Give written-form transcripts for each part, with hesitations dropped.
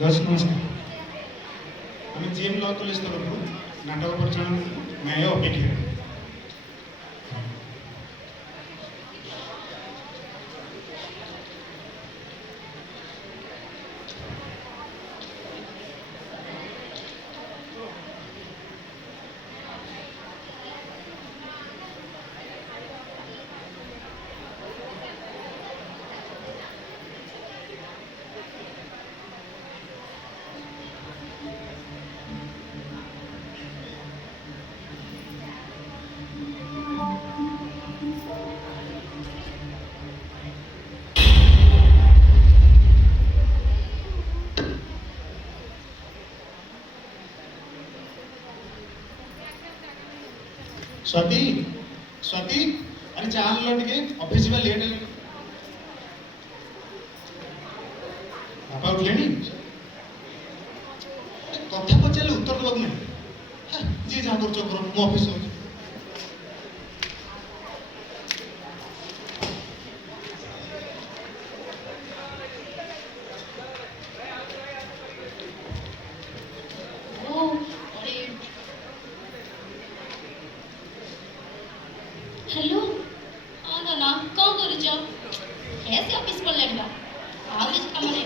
Just नमस्कार आम GM law college तरफ नाटक परिचालन न्याय अपेक्षा स्वाति स्वाति अरे चाल टे ऑफिस लेट है बापा उठले कथा पचारे उत्तर देवा ना जी जहाँ कर मो ऑफिस हेलो हाँ ना कौन कर ऐसे ऑफिस पर लेट आ किस काम नहीं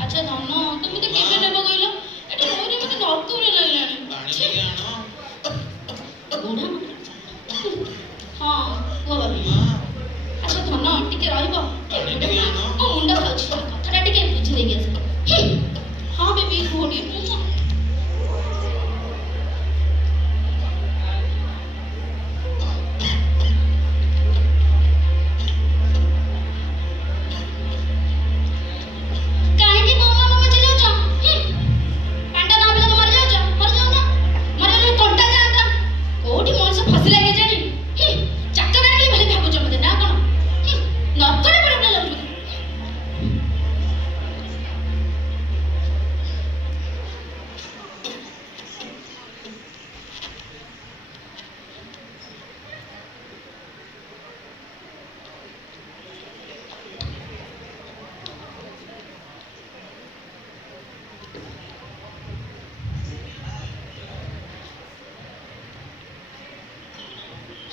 अच्छा धन तुम तो केबे नेबो कहलो एटा रोरे मते नरक रे लागलानी पानी आनो बुढ़ा हां वो बाबी अच्छा धन टिके रहइबो मो मुंडा खाउछ कथरा टिके बुझी देगी आसे हां बेबी घोड़ी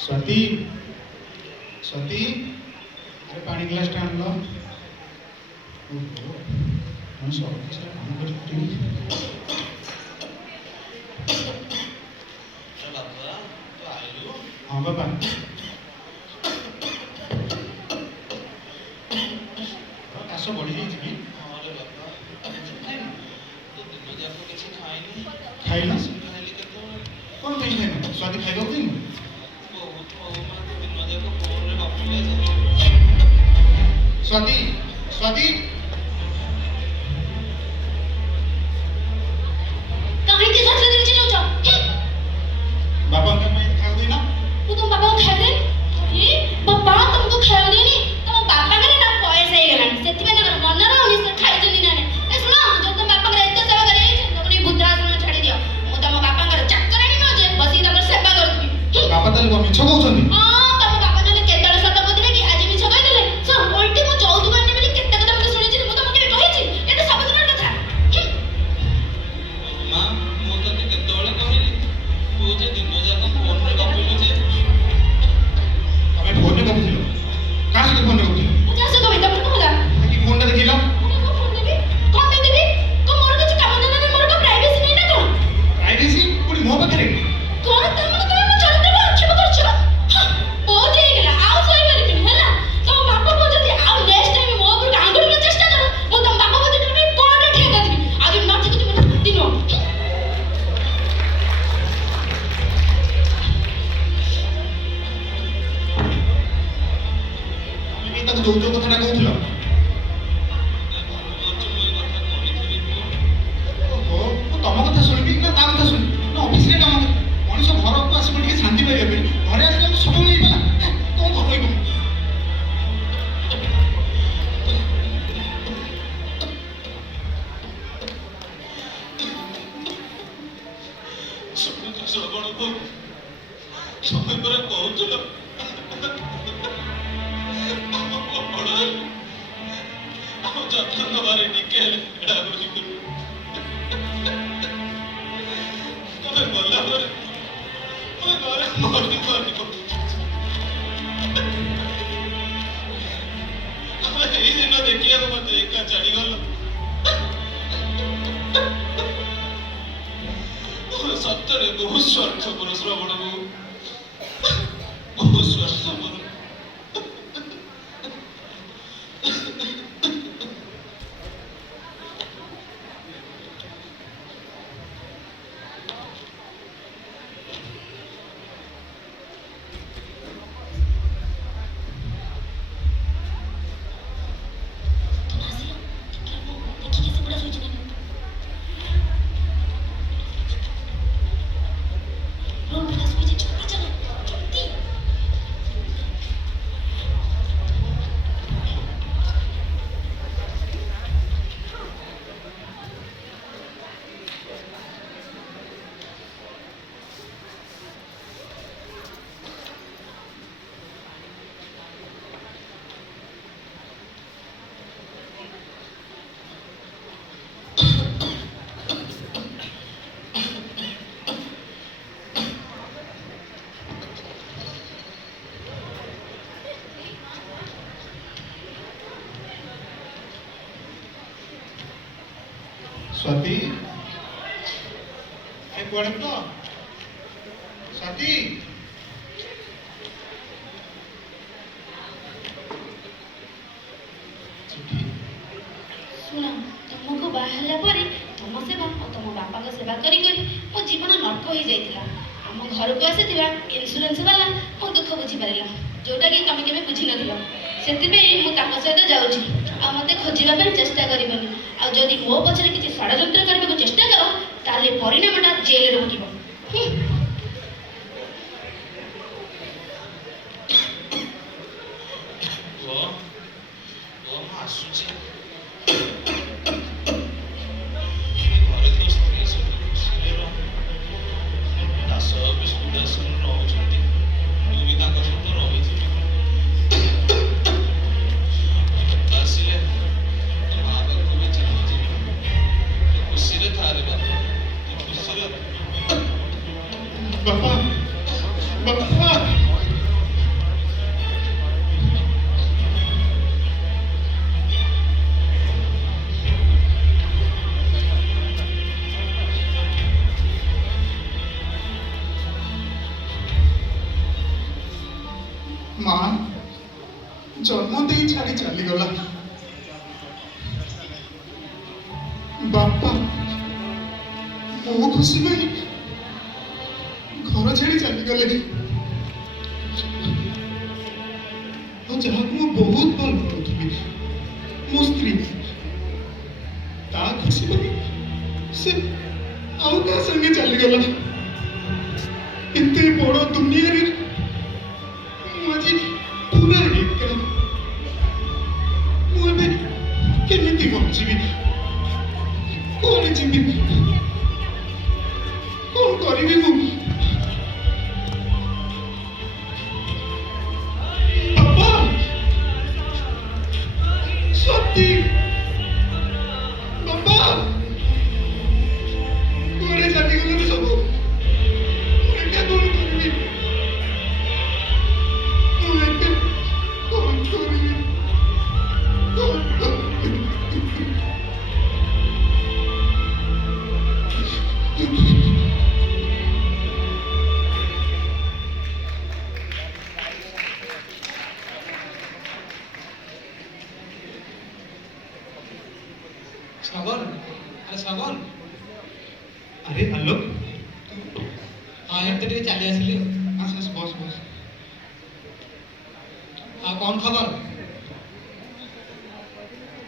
स्वाति स्वाति अरे पानी ग्लास टा आनलो हम सब किसी काम करते बाबा तो आइलु हाँ बाबा काश बढ़ी जाइए कि हाँ रे बाबा तो दिन जाक किसी खाइनी खाइना खाइली केतोले कौन पे खाइना स्वाति खाइबो कि स्वाति स्वाति कहीं के साथ से चिल्लो जा बाबा का मैं खा गई ना तू तुम बाबा को खाए दे अरे बाबा तुमको खाए दे नहीं तुम बाबा करे ना पैसा हे गेलानी सेति में ना मन रहउनी से खाइ जनी ना ए सुनो जो तुम बाबा करे एते सेवा करे तुम नहीं वृद्धाश्रम छाड़ी दियो मु तम बाबा करे चाकरानी न जे बसी तम सेवा करथबी बाबा तले को मिछ कहउछनी हां तम बाबा जने केतल सत बदले कि आज मिछ कहि देले स उल्टी मु 14 बार ने केते कथा मते सुनि छी मु तम के कहि छी एटा सब दिन कथा मां मु तो केतोले कहली तू जे दिन जाक फोन रे गपिलु जे हमें फोन में गपुथिलो का से फोन रे गपुथिलो मुझे से कविता पढ़ होला कि फोन टा देखिलो फोन देबी कौन दे देबी को मोर किछ काम देना नहीं मोर का प्राइवेसी नहीं ना कोन प्राइवेसी पूरी मो पाखरे कोन तम तुम मो चरित्र को आक्षेप करछ बहुत हे गेला आउ सही परिबिन हैला तम बापा को जदी आउ नेक्स्ट टाइम मो ऊपर आंगुल के चेष्टा करो मो तम बापा को जदी कोर्ट रे ठेका देबी आगे माटी को तुम दिनो আমি তাকে যৌতুক কথাটা কହୁଥିଲ ଓହୋ ମୁଁ ତମ କଥା ଶୁଣିବି ନା ତା କଥା ଶୁଣିବି ନା ଅଫିସରେ କାମ ମଣିଷ ଘରକୁ ଆସିବ ଟିକେ ଶାନ୍ତି ପାଇବା ପାଇଁ ଘରେ ଆସିଲେ ମୁଁ ସବୁ ହେଇଗଲା କଣ କହିବ ଶ୍ରବଣ ସମୟ ପରେ କହୁଥିଲ ଆମ ଯଥା ବାରେ ଟିକେ ହେଲେ ଖେଳାଖୁଳି କରୁ। ତମେ ଗଲା ପରେ ତମେ ଘରେ ମରି ମରିବ। ତମେ ଏଇ ଦିନ ଦେଖିବାକୁ ମତେ ଏକା ଛାଡ଼ିଗଲ। ସତରେ ବହୁତ ସ୍ୱାର୍ଥପର ଶ୍ରବଣ ବାବୁ, ବହୁତ ସ୍ୱାର୍ଥପର। ଦେଖିକି ସେଗୁଡ଼ା ଶୋଇଛି ନା स्वाति ए कुआड़े तो स्वाति ଶୁଣ, ତୁମକୁ ବାହା ହେଲା ପରେ ତମ ସେବା ଆଉ ତମ ବାପାଙ୍କ ସେବା କରି କରି ମୋ ଜୀବନ ନର୍କ ହୋଇଯାଇଥିଲା। ଆମ ଘରକୁ ଆସିଥିବା ଇନ୍ସୁରାନ୍ସ ବାଲା ମୋ ଦୁଃଖ ବୁଝିପାରିଲା, ଯୋଉଟାକି ତମେ କେବେ ବୁଝିନଥିଲ। ସେଥିପାଇଁ ମୁଁ ତାଙ୍କ ସହିତ ଯାଉଛି। ଆଉ ମୋତେ ଖୋଜିବା ପାଇଁ ଚେଷ୍ଟା କରିବନି। ଆଉ ଯଦି ମୋ ପଛରେ କିଛି ଷଡ଼ଯନ୍ତ୍ର କରିବାକୁ ଚେଷ୍ଟା କର, ତାହେଲେ ପରିଣାମଟା ଜେଲରେ ଭୋଗିବ। ଆସୁଛି ଘରେ ତ ସ୍ତ୍ରୀ ସହିତ ଖୁସିରେ ଦାସ ବିଷ୍ଣୁ ଦାସ ରହୁଛନ୍ତି। ମୁଁ ବି ତାଙ୍କ ସହିତ ରହିଥିବି। ଆସିଲେ ମା ପାଖକୁ ବି ଚାଲିଯିବି। ଖୁସିରେ ଥାରେ ବାପା, ଖୁସିରେ। बापा बापा मां जन्म दे छाड़ी चली गला। बापा मो खुशी में घर छाड़ी चली गले। जहाँ को बहुत भल पाऊली मो स्त्री ता खुशी में से आउ का संगे चली गला। इतने बड़ दुनिया रे आज पूरा एक मुझे केमिति बचिबी कौन जीवी कौन करी मु बापा सती बापा कोड़े चली गले सब क्या कौन करी श्रवण, अरे श्रवण, अरे आलोक हाँ एमती टे चली आसिली। आस आस बस बस हाँ कौन खबर?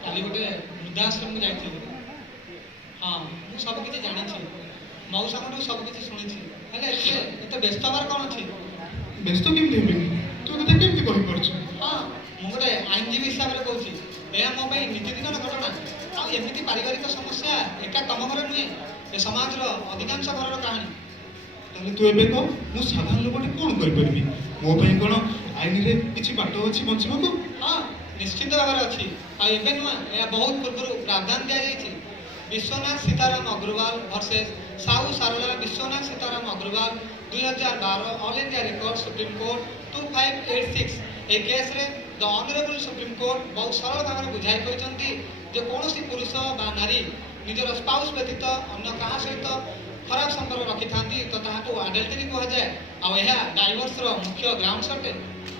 काली गोटे वृद्धाश्रम को जाइए। हाँ मु सब किसी जानी मौसा सब किसी शुणी एत व्यस्त हबार कौन अच्छी? व्यस्त केमती हेबी तू कथा केमती कहि परछु? हाँ मु गोटे आईनजीवी हिसाब से कहूँ यह मो नीतिदिन घटना आमती पारिवारिक समस्या एका तम घर नुहे ए समाज अधिकांश घर कहानी। ताले तू एबे कह मु साधारण लोकटे कोन करि परबी? मो पई कोन आईन रे किछि बाट अछि बंचिबा को? हाँ ନିଶ୍ଚିତ ଭାବରେ ଅଛି। ଆଉ ଏବେ ନୁହଁ, ଏହା ବହୁତ ପୂର୍ବରୁ ପ୍ରାବଧାନ ଦିଆଯାଇଛି। Vishwanath Sitaram Agrawal versus Sahu Sarala Vishwanath Sitaram Agrawal 2012 all India record supreme court 2586। ଏହି କେସ୍ରେ ଦ ଅନରେବୁଲ ସୁପ୍ରିମକୋର୍ଟ ବହୁତ ସରଳ ଭାବରେ ବୁଝାଇ କହିଛନ୍ତି ଯେ କୌଣସି ପୁରୁଷ ବା ନାରୀ ନିଜର ସ୍ପାଉସ୍ ବ୍ୟତୀତ ଅନ୍ୟ କାହା ସହିତ ଖରାପ ସମ୍ପର୍କ ରଖିଥାନ୍ତି ତ ତାହାକୁ ଆଡଲ୍ଟେରୀ କୁହାଯାଏ। ଆଉ ଏହା ଡାଇଭର୍ସର ମୁଖ୍ୟ ଗ୍ରାଉଣ୍ଡସ୍ ଅଟେ।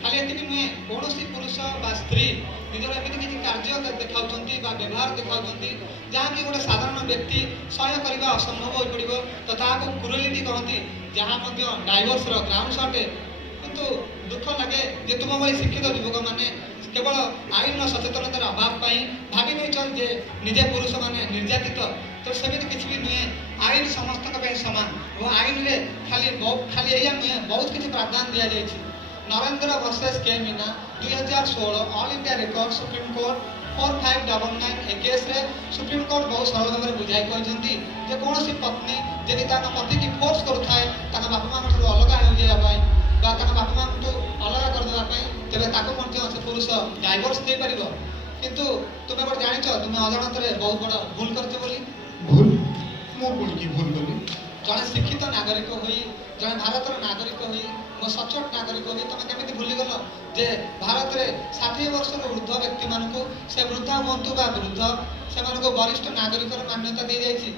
ଖାଲି ଏତିକି ନୁହେଁ, କୌଣସି ପୁରୁଷ ବା ସ୍ତ୍ରୀ ନିଜର ଏମିତି କିଛି କାର୍ଯ୍ୟ ଦେଖାଉଛନ୍ତି ବା ବ୍ୟବହାର ଦେଖାଉଛନ୍ତି ଯାହାକି ଗୋଟେ ସାଧାରଣ ବ୍ୟକ୍ତି ସହ୍ୟ କରିବା ଅସମ୍ଭବ ହୋଇପଡ଼ିବ ତ ତାହାକୁ କ୍ରୁଏଲିଟି କହନ୍ତି, ଯାହା ମଧ୍ୟ ଡାଇଭର୍ସର ଗ୍ରାଉଣ୍ଡସ୍ ଅଟେ। କିନ୍ତୁ ଦୁଃଖ ଲାଗେ ଯେ ତୁମ ଭଳି ଶିକ୍ଷିତ ଯୁବକମାନେ କେବଳ ଆଇନର ସଚେତନତାର ଅଭାବ ପାଇଁ ଭାବି ନେଇଛନ୍ତି ଯେ ନିଜେ ପୁରୁଷମାନେ ନିର୍ଯାତିତ। ତ ସେମିତି କିଛି ବି ନୁହେଁ। ଆଇନ ସମସ୍ତଙ୍କ ପାଇଁ ସମାନ ଏବଂ ଆଇନରେ ଖାଲି ଏଇଆ ନୁହେଁ, ବହୁତ କିଛି ପ୍ରାବଧାନ ଦିଆଯାଇଛି। Narendra versus K Meena 2016 All India record Supreme Court 4599। ଏ କେସ୍ରେ ସୁପ୍ରିମକୋର୍ଟ ବହୁତ ସରଳ ଭାବରେ ବୁଝାଇ କହିଛନ୍ତି ଯେ କୌଣସି ପତ୍ନୀ ଯଦି ତାଙ୍କ ପତିକି ଫୋର୍ସ କରୁଥାଏ ତାଙ୍କ ବାପା ମାଙ୍କ ଠାରୁ ଅଲଗା ହୋଇଯିବା ପାଇଁ ବା ତାଙ୍କ ବାପା ମାଙ୍କୁ ଅଲଗା କରିଦେବା ପାଇଁ, ତେବେ ତାକୁ ମଧ୍ୟ ସେ ପୁରୁଷ ଡାଇଭର୍ସ ଦେଇପାରିବ। କିନ୍ତୁ ତୁମେ ଗୋଟେ ଜାଣିଛ ତୁମେ ଅଜାଣତରେ ବହୁତ ବଡ଼ ଭୁଲ କରିଛ ବୋଲି। ଭୁଲ? ମୁଁ ପୁଣି ଭୁଲ କଲି? ଜଣେ ଶିକ୍ଷିତ ନାଗରିକ ହୋଇ, ଜଣେ ଭାରତର ନାଗରିକ ହୋଇ, ସଚ୍ଚୋଟ ନାଗରିକ ହୋଇ ତମେ କେମିତି ଭୁଲିଗଲ ଯେ ଭାରତରେ 60 ବର୍ଷର ଉର୍ଦ୍ଧ୍ୱ ବ୍ୟକ୍ତିମାନଙ୍କୁ, ସେ ବୃଦ୍ଧ ହୁଅନ୍ତୁ ବା ବୃଦ୍ଧ, ସେମାନଙ୍କୁ ବରିଷ୍ଠ ନାଗରିକର ମାନ୍ୟତା ଦିଆଯାଇଛି।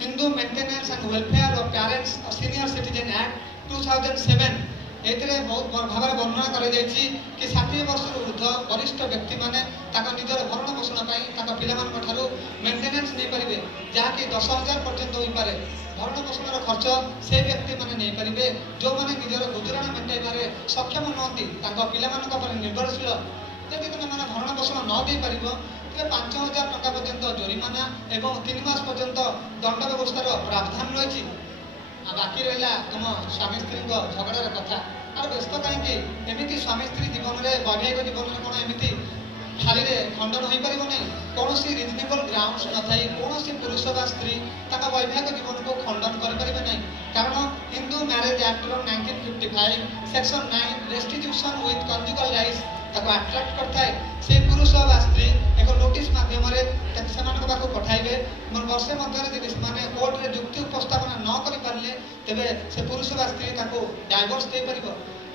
Hindu maintenance and welfare of parents senior citizen act 2007 ଏଥିରେ ବହୁତ ଭାବରେ ବର୍ଣ୍ଣନା କରାଯାଇଛି କି 60 ବର୍ଷରୁ ଉର୍ଦ୍ଧ୍ୱ ବରିଷ୍ଠ ବ୍ୟକ୍ତିମାନେ ତାଙ୍କ ନିଜର ଭରଣ ପୋଷଣ ପାଇଁ ତାଙ୍କ ପିଲାମାନଙ୍କ ଠାରୁ ମେଣ୍ଟେନାନ୍ସ ନେଇପାରିବେ, ଯାହାକି 10,000 ପର୍ଯ୍ୟନ୍ତ ହୋଇପାରେ। ଭରଣ ପୋଷଣର ଖର୍ଚ୍ଚ ସେ ବ୍ୟକ୍ତିମାନେ ନେଇପାରିବେ ଯେଉଁମାନେ ନିଜର ଗୁଜୁରାଣ ମେଣ୍ଟାଇବାରେ ସକ୍ଷମ ନୁହନ୍ତି, ତାଙ୍କ ପିଲାମାନଙ୍କ ଉପରେ ନିର୍ଭରଶୀଳ। ଯଦି ତୁମେମାନେ ଭରଣ ପୋଷଣ ନ ଦେଇପାରିବ ତେବେ 5,000 ଟଙ୍କା ପର୍ଯ୍ୟନ୍ତ ଜୋରିମାନା ଏବଂ 3 ମାସ ପର୍ଯ୍ୟନ୍ତ ଦଣ୍ଡ ବ୍ୟବସ୍ଥାର ପ୍ରାବଧାନ ରହିଛି। ଆଉ ବାକି ରହିଲା ତୁମ ସ୍ୱାମୀ ସ୍ତ୍ରୀଙ୍କ ଝଗଡ଼ାର କଥା। ଆଉ ବ୍ୟସ୍ତ କାହିଁକି? ଏମିତି ସ୍ୱାମୀ ସ୍ତ୍ରୀ ଜୀବନରେ, ବୈବାହିକ ଜୀବନରେ କ'ଣ ଏମିତି ଖାଲିରେ ଖଣ୍ଡନ ହୋଇପାରିବ ନାହିଁ? କୌଣସି ରିଜନେବଲ ଗ୍ରାଉଣ୍ଡସ୍ ନଥାଇ କୌଣସି ପୁରୁଷ ବା ସ୍ତ୍ରୀ ତାଙ୍କ ବୈବାହିକ ଜୀବନକୁ ଖଣ୍ଡନ କରିପାରିବେ ନାହିଁ। କାରଣ ହିନ୍ଦୁ ମ୍ୟାରେଜ ଆକ୍ଟର 1955 section 9 restitution with conjugal rights ତାକୁ ଆଟ୍ରାକ୍ଟ କରିଥାଏ। ସେ ପୁରୁଷ ବା ସ୍ତ୍ରୀ ଏକ ନୋଟିସ୍ ମାଧ୍ୟମରେ ସେମାନଙ୍କ ପାଖକୁ ପଠାଇବେ ଏବଂ ବର୍ଷେ ମଧ୍ୟରେ ଯଦି ସେମାନେ କୋର୍ଟରେ ଯୁକ୍ତି ଉପସ୍ଥାପନ ନ କରିପାରିଲେ ତେବେ ସେ ପୁରୁଷ ବା ସ୍ତ୍ରୀ ତାକୁ ଡାଇଭର୍ସ ଦେଇପାରିବ।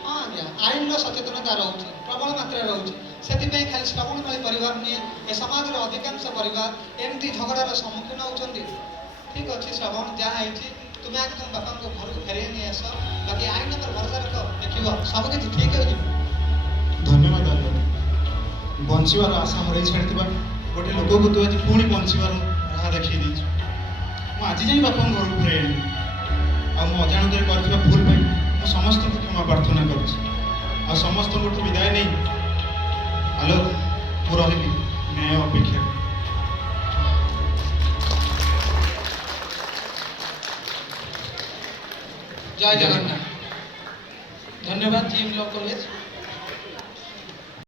ହଁ ଆଜ୍ଞା, ଆଇନର ସଚେତନତା ରହୁଛି, ପ୍ରବଳ ମାତ୍ରାରେ ରହୁଛି। ସେଥିପାଇଁ ଖାଲି ଶ୍ରବଣମାଳୀ ପରିବାର ନୁହେଁ, ଏ ସମାଜର ଅଧିକାଂଶ ପରିବାର ଏମିତି ଝଗଡ଼ାର ସମ୍ମୁଖୀନ ହେଉଛନ୍ତି। ଠିକ୍ ଅଛି ଶ୍ରବଣ, ଯାହା ହେଇଛି ତୁମେ ଆଜି ତୁମ ବାପାଙ୍କୁ ଘରକୁ ଫେରାଇ ନେଇ ଆସ, ବାକି ଆଇନ ଉପରେ ଭରସା ରଖ, ଦେଖିବ ସବୁକିଛି ଠିକ୍ ହେଇଯିବ। ଧନ୍ୟବାଦ ଆଜ୍ଞା। ବଞ୍ଚିବାର ଆଶା ହରାଇ ଛାଡ଼ିଥିବା ଗୋଟେ ଲୋକକୁ ତୁ ଆଜି ପୁଣି ବଞ୍ଚିବାର ରାହା ଦେଖାଇ ଦେଇଛୁ। ମୁଁ ଆଜି ଯାଇ ବାପାଙ୍କ ଘରକୁ ଫେରାଇ ଆଣିବି। ଆଉ ମୁଁ ଅଜାଣତରେ କରିଥିବା ଭୁଲ ପାଇଁ ମୁଁ ସମସ୍ତଙ୍କୁ କ୍ଷମା ପ୍ରାର୍ଥନା କରୁଛି। ଆଉ ସମସ୍ତଙ୍କଠୁ ବିଦାୟ ନେଇ ଆଲୋକ, ମୁଁ ରହିବି ନ୍ୟାୟ ଅପେକ୍ଷା। ଜୟ ଜଗନ୍ନାଥ। ଧନ୍ୟବାଦ ଜିଏମ୍ ଲ କଲେଜ।